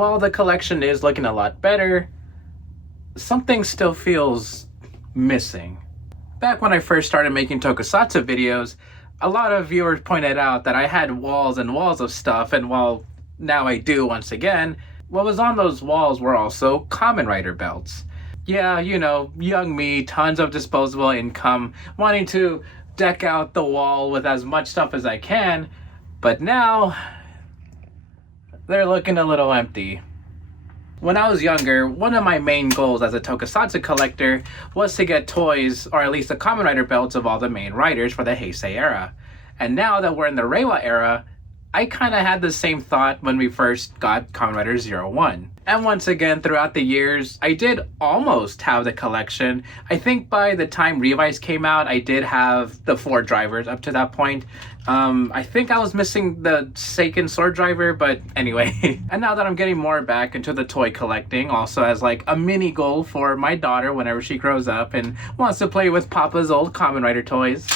while the collection is looking a lot better, something still feels missing. Back when I first started making tokusatsu videos, a lot of viewers pointed out that I had walls and walls of stuff, and while now I do once again, what was on those walls were also Kamen Rider belts. Yeah, you know, young me, tons of disposable income, wanting to deck out the wall with as much stuff as I can, but now they're looking a little empty. When I was younger, one of my main goals as a tokusatsu collector was to get toys, or at least the Kamen Rider belts of all the main riders for the Heisei era. And now that we're in the Reiwa era, I kind of had the same thought when we first got Kamen Rider 01. And once again, throughout the years, I did almost have the collection. I think by the time Revise came out, I did have the 4 drivers up to that point. I think I was missing the Seiken sword driver, but anyway. And now that I'm getting more back into the toy collecting, also as like a mini goal for my daughter whenever she grows up and wants to play with Papa's old Kamen Rider toys,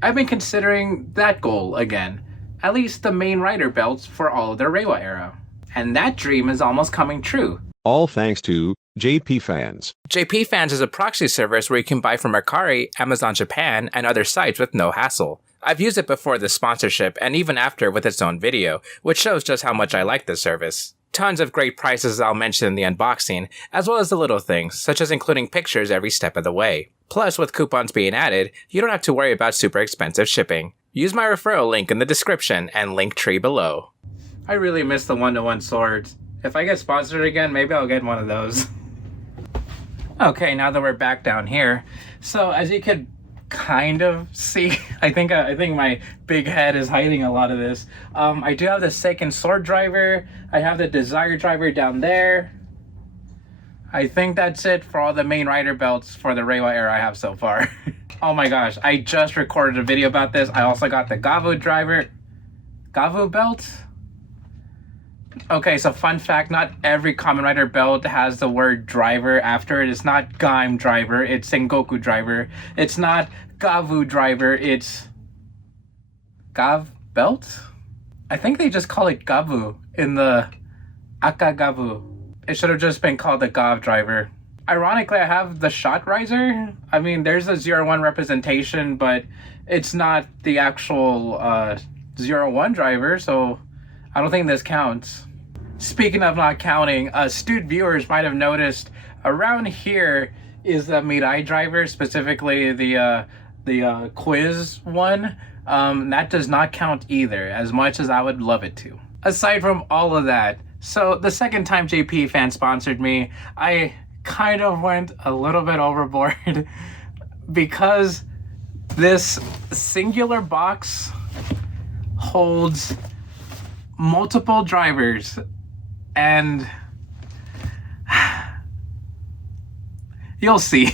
I've been considering that goal again. At least the main rider belts for all of the Reiwa era. And that dream is almost coming true. All thanks to JP Fans. JP Fans is a proxy service where you can buy from Mercari, Amazon Japan, and other sites with no hassle. I've used it before the sponsorship and even after with its own video, which shows just how much I like this service. Tons of great prices I'll mention in the unboxing, as well as the little things, such as including pictures every step of the way. Plus, with coupons being added, you don't have to worry about super expensive shipping. Use my referral link in the description and Linktree below. I really miss the 1-to-1 swords. If I get sponsored again, maybe I'll get one of those. Okay, now that we're back down here, so as you could kind of see, I think my big head is hiding a lot of this. I do have the Seiken sword driver. I have the Desire driver down there. I think that's it for all the main rider belts for the Reiwa era I have so far. Oh my gosh, I just recorded a video about this. I also got the Gavu driver. Gavu belt? Okay, so fun fact, not every Kamen Rider belt has the word driver after it. It's not Gaim driver, it's Sengoku driver. It's not Gavu driver, it's Gav belt? I think they just call it Gavu in the Akagavu. It should have just been called the Gav driver. Ironically, I have the Shot Riser. I mean, there's a 01 representation, but it's not the actual 01 driver, so I don't think this counts. Speaking of not counting, astute viewers might have noticed around here is the Mirai driver, specifically the quiz one. That does not count either, as much as I would love it to. Aside from all of that, so the second time JP Fan sponsored me, I kind of went a little bit overboard because this singular box holds multiple drivers, and you'll see.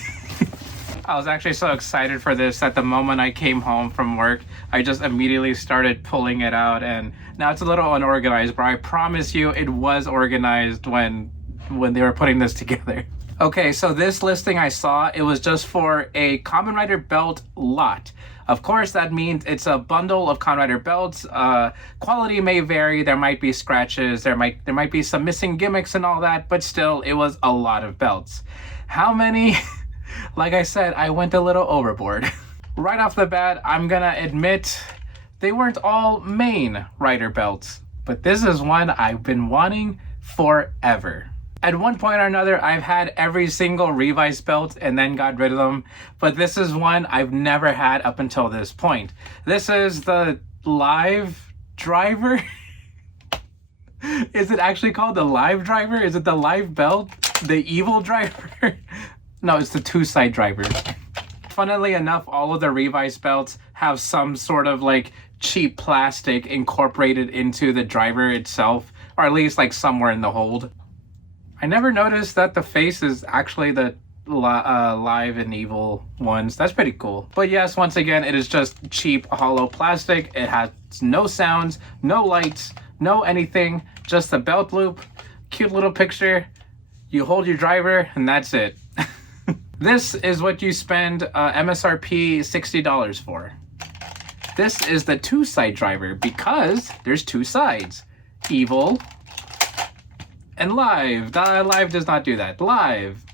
I was actually so excited for this that the moment I came home from work, I just immediately started pulling it out, and now it's a little unorganized, but I promise you it was organized when they were putting this together. Okay, so this listing I saw, it was just for a Kamen Rider belt lot. Of course, that means it's a bundle of Kamen Rider belts. Quality may vary, there might be scratches, there might be some missing gimmicks and all that, but still, it was a lot of belts. How many? Like I said, I went a little overboard. Right off the bat, I'm gonna admit they weren't all main rider belts, but this is one I've been wanting forever. At one point or another, I've had every single Revise belt and then got rid of them, but this is one I've never had up until this point. This is the Live Driver. Is it actually called the Live Driver? Is it the Live Belt? The Evil Driver? No, it's the two-side driver. Funnily enough, all of the Revise belts have some sort of like cheap plastic incorporated into the driver itself, or at least like somewhere in the hold. I never noticed that the face is actually the Live and Evil ones. That's pretty cool. But yes, once again, it is just cheap hollow plastic. It has no sounds, no lights, no anything, just a belt loop, cute little picture. You hold your driver and that's it. This is what you spend MSRP $60 for. This is the two-side driver because there's two sides, evil And live. Live does not do that. Live.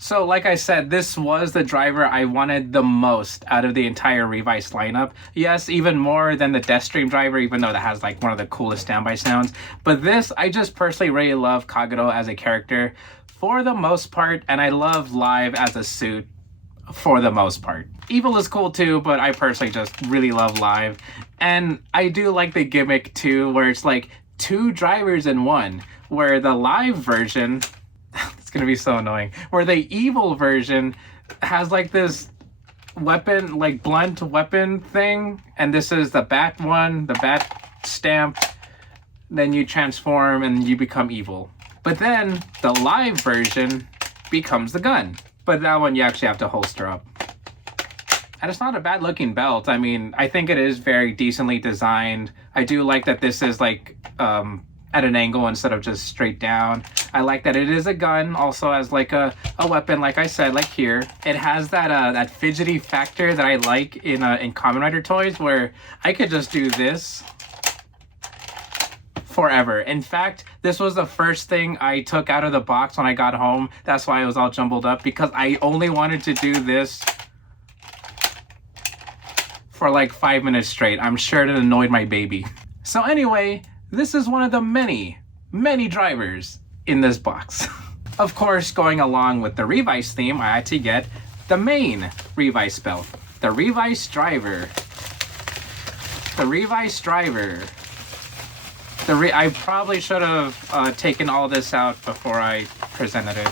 So like I said, this was the driver I wanted the most out of the entire Revice lineup. Yes, even more than the Deathstream driver, even though that has like one of the coolest standby sounds. But this, I just personally really love Kagero as a character for the most part, and I love Live as a suit for the most part. Evil is cool too, but I personally just really love Live. And I do like the gimmick too, where it's like 2 drivers in one, where the Live version, it's gonna be so annoying, where the evil version has like this weapon, like blunt weapon thing, and this is the bat one, the bat stamp, then you transform and you become evil. But then the Live version becomes the gun, but that one you actually have to holster up. And it's not a bad looking belt. I mean, I think it is very decently designed. I do like that this is like at an angle instead of just straight down. I like that it is a gun, also as like a weapon, like I said, like here. It has that that fidgety factor that I like in Kamen Rider toys, where I could just do this forever. In fact, this was the first thing I took out of the box when I got home. That's why it was all jumbled up, because I only wanted to do this for like 5 minutes straight. I'm sure it annoyed my baby. So anyway, this is one of the many, many drivers in this box. Of course, going along with the Revice theme, I had to get the main Revice belt. The Revice driver. The Revice driver. I probably should have taken all this out before I presented it.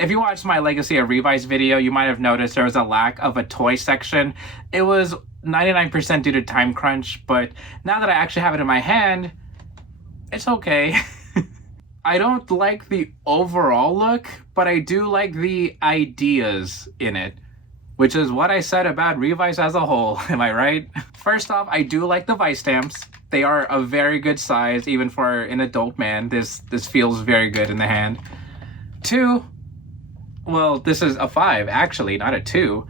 If you watched my Legacy of Revice video, you might have noticed there was a lack of a toy section. It was 99% due to time crunch, but now that I actually have it in my hand, it's okay. I don't like the overall look, but I do like the ideas in it, which is what I said about Revice as a whole, am I right? First off, I do like the vice stamps. They are a very good size, even for an adult man. This feels very good in the hand. 2, well, this is a 5, actually, not a 2.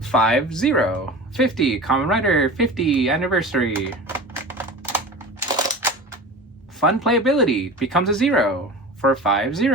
50. 50. Kamen Rider 50 anniversary. Fun playability becomes a 0 for 50.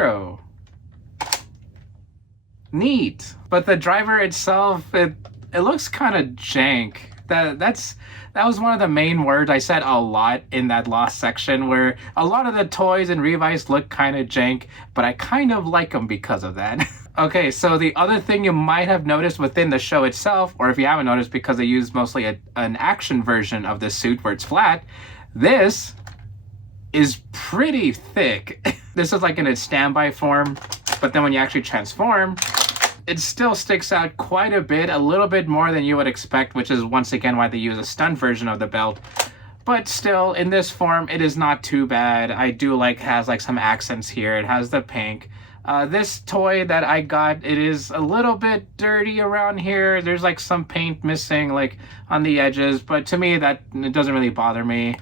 Neat. But the driver itself, it looks kind of jank. That was one of the main words I said a lot in that Lost section, where a lot of the toys in Revice look kind of jank, but I kind of like them because of that. Okay, so the other thing you might have noticed within the show itself, or if you haven't noticed because they use mostly an action version of this suit where it's flat, this is pretty thick. This is like in its standby form, but then when you actually transform, it still sticks out quite a bit, a little bit more than you would expect, which is once again why they use a stunt version of the belt. But still, in this form, it is not too bad. I do like, has like some accents here. It has the pink. This toy that I got, it is a little bit dirty around here. There's like some paint missing like on the edges, but to me it doesn't really bother me.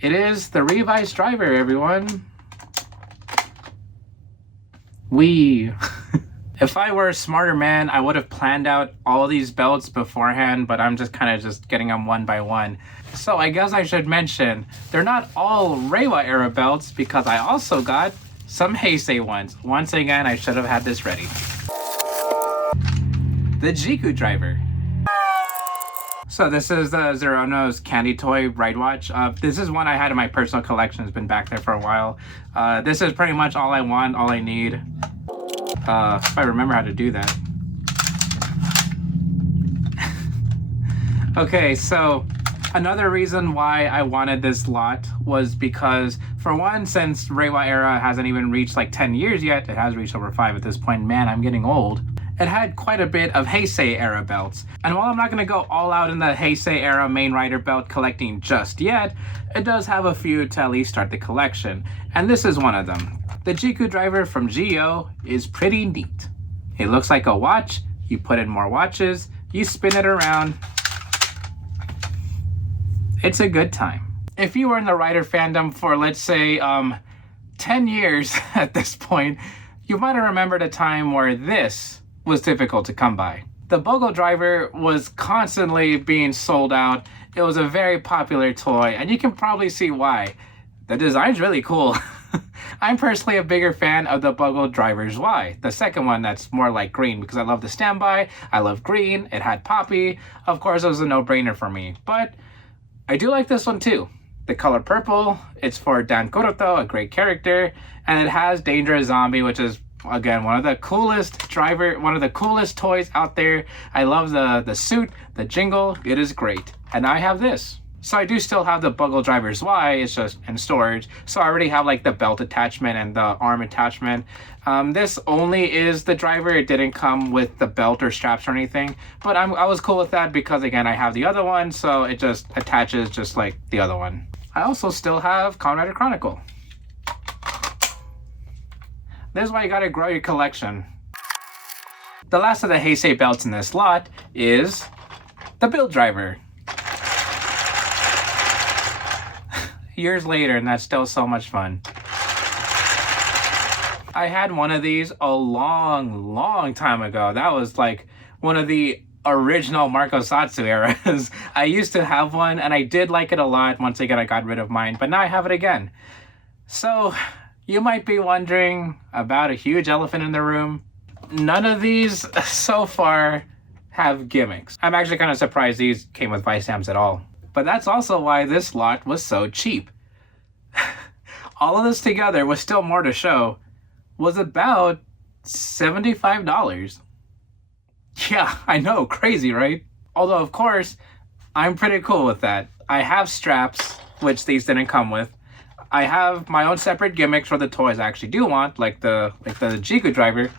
It is the Revice driver, everyone. If I were a smarter man, I would have planned out all these belts beforehand, but I'm just kind of just getting them one by one. So I guess I should mention, they're not all Reiwa era belts, because I also got some Heisei ones. Once again, I should have had this ready. The Jiku driver. So this is the Zerono's candy toy ride watch. This is one I had in my personal collection. It's been back there for a while. This is pretty much all I want, all I need. If I remember how to do that. Okay, so another reason why I wanted this lot was because, for one, since Reiwa era hasn't even reached like 10 years yet, it has reached over 5 at this point. Man, I'm getting old. It had quite a bit of Heisei era belts. And while I'm not going to go all out in the Heisei era Main Rider belt collecting just yet, it does have a few to at least start the collection. And this is one of them. The Jiku driver from Geo is pretty neat. It looks like a watch. You put in more watches, you spin it around. It's a good time. If you were in the Rider fandom for, let's say, 10 years at this point, you might have remembered a time where this was difficult to come by. The BOGO driver was constantly being sold out. It was a very popular toy, and you can probably see why. The design's really cool. I'm personally a bigger fan of the BOGO drivers. Why? The second one that's more like green, because I love the standby, I love green, it had Poppy. Of course, it was a no-brainer for me, but I do like this one too. The color purple, it's for Dan Kuroto, a great character, and it has Dangerous Zombie, which is again one of the coolest toys out there. I love the suit, the jingle, it is great. And I have this. So I do still have the BOGO drivers Y, it's just in storage. So I already have like the belt attachment and the arm attachment. This only is the driver, it didn't come with the belt or straps or anything. But I was cool with that because again, I have the other one, so it just attaches just like the other one. I also still have Kamen Rider Chronicle. This is why you gotta grow your collection. The last of the Heisei belts in this lot is the build driver. Years later, and that's still so much fun. I had one of these a long time ago. That was like one of the original Marcosatsu eras. I used to have one and I did like it a lot. Once again, I got rid of mine, but now I have it again. So you might be wondering about a huge elephant in the room. None of these so far have gimmicks. I'm actually kind of surprised these came with vice stamps at all. But that's also why this lot was so cheap. All of this together, with still more to show, was about $75. Yeah, I know, crazy, right? Although, of course, I'm pretty cool with that. I have straps, which these didn't come with. I have my own separate gimmicks for the toys I actually do want, like the Jiku driver.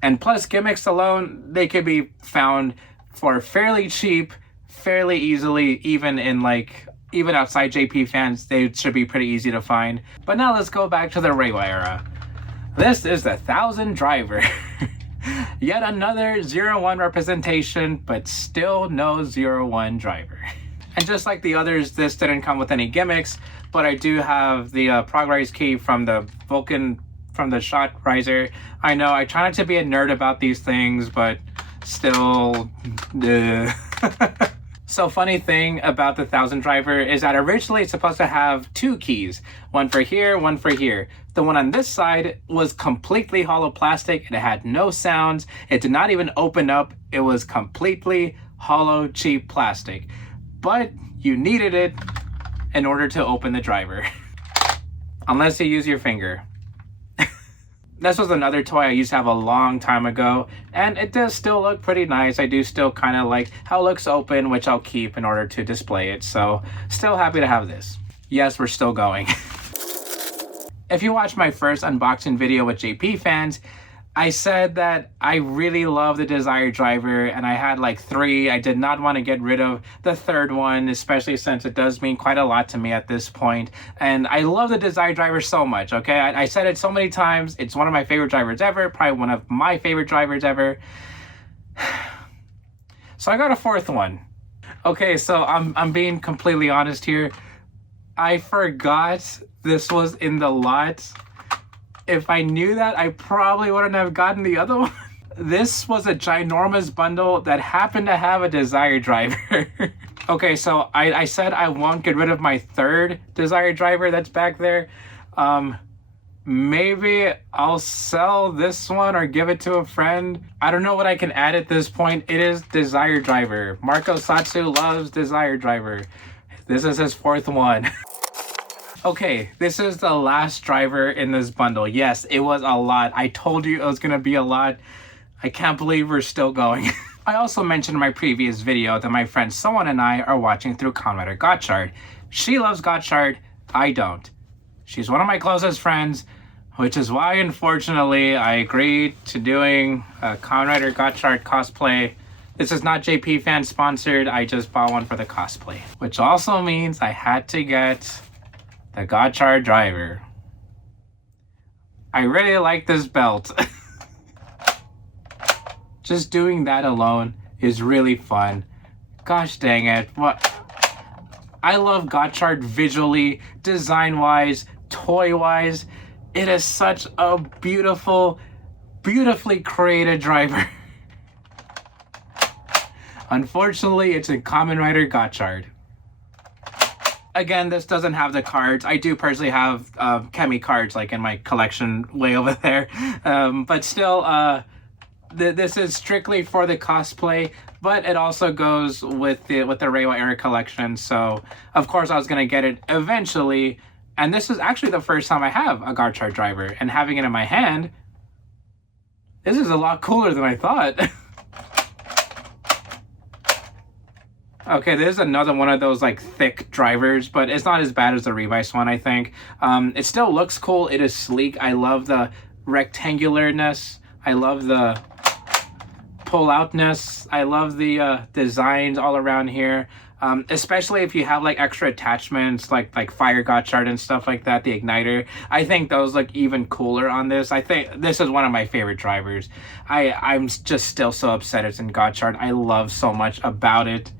And plus, gimmicks alone, they could be found for fairly cheap, fairly easily, even outside JP fans, they should be pretty easy to find. But now let's go back to the Reiwa era. This is the 1000 driver. Yet another 01 representation, but still no 01 driver. And just like the others, this didn't come with any gimmicks, but I do have the progress key from the Vulcan, from the shot riser. I know I try not to be a nerd about these things, but still, So funny thing about the 1000 driver is that originally it's supposed to have 2 keys. One for here, one for here. The one on this side was completely hollow plastic and it had no sounds. It did not even open up. It was completely hollow, cheap plastic. But you needed it in order to open the driver. Unless you use your finger. This was another toy I used to have a long time ago, and it does still look pretty nice. I do still kind of like how it looks open, which I'll keep in order to display it, so still happy to have this. Yes, we're still going. If you watched my first unboxing video with JP fans, I said that I really love the Desire driver, and I had like 3. I did not want to get rid of the 3rd one, especially since it does mean quite a lot to me at this point. And I love the Desire driver so much, okay? I said it so many times. It's one of my favorite drivers ever, probably one of my favorite drivers ever. So I got a 4th one. Okay, so I'm being completely honest here. I forgot this was in the lot. If I knew that, I probably wouldn't have gotten the other one. This was a ginormous bundle that happened to have a Desire driver. Okay, so I said I won't get rid of my 3rd Desire driver that's back there. Maybe I'll sell this one or give it to a friend. I don't know what I can add at this point. It is Desire driver. Marcosatsu loves Desire driver. This is his 4th one. Okay, this is the last driver in this bundle. Yes, it was a lot. I told you it was gonna be a lot. I can't believe we're still going. I also mentioned in my previous video that my friend Sowon and I are watching through Kamen Rider Gotchard. She loves Gotchard, I don't. She's one of my closest friends, which is why, unfortunately, I agreed to doing a Kamen Rider Gotchard cosplay. This is not JP fan sponsored, I just bought one for the cosplay. Which also means I had to get the Gotchard driver. I really like this belt. Just doing that alone is really fun. Gosh dang it. What? I love Gotchard visually, design-wise, toy-wise. It is such a beautifully created driver. Unfortunately, it's in Kamen Rider Gotchard. Again, this doesn't have the cards. I do personally have Kemi cards like in my collection way over there. But still, this is strictly for the cosplay, but it also goes with the Reiwa era collection. So of course I was gonna get it eventually. And this is actually the first time I have a Gotchard driver, and having it in my hand, this is a lot cooler than I thought. Okay, this is another one of those like thick drivers, but it's not as bad as the Revice one, I think. It still looks cool. It is sleek. I love the rectangularness. I love the pull-outness. I love the designs all around here. Especially if you have like extra attachments like Fire Gotchard and stuff like that, the igniter. I think those look even cooler on this. I think this is one of my favorite drivers. I'm just still so upset it's in Gotchard. I love so much about it,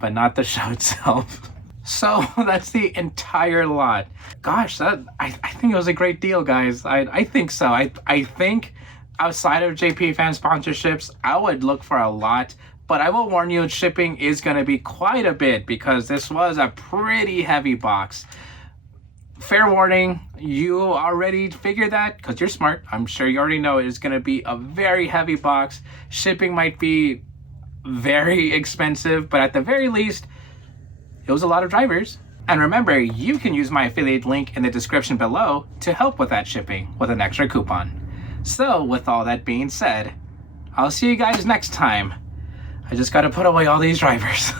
but not the show itself. So that's the entire lot. Gosh, I think it was a great deal, guys. I think so. I think outside of JP fan sponsorships, I would look for a lot, but I will warn you, shipping is going to be quite a bit because this was a pretty heavy box. Fair warning, you already figured that because you're smart. I'm sure you already know it's going to be a very heavy box. Shipping might be very expensive, but at the very least, it was a lot of drivers. And remember, you can use my affiliate link in the description below to help with that shipping with an extra coupon. So with all that being said, I'll see you guys next time. I just gotta put away all these drivers.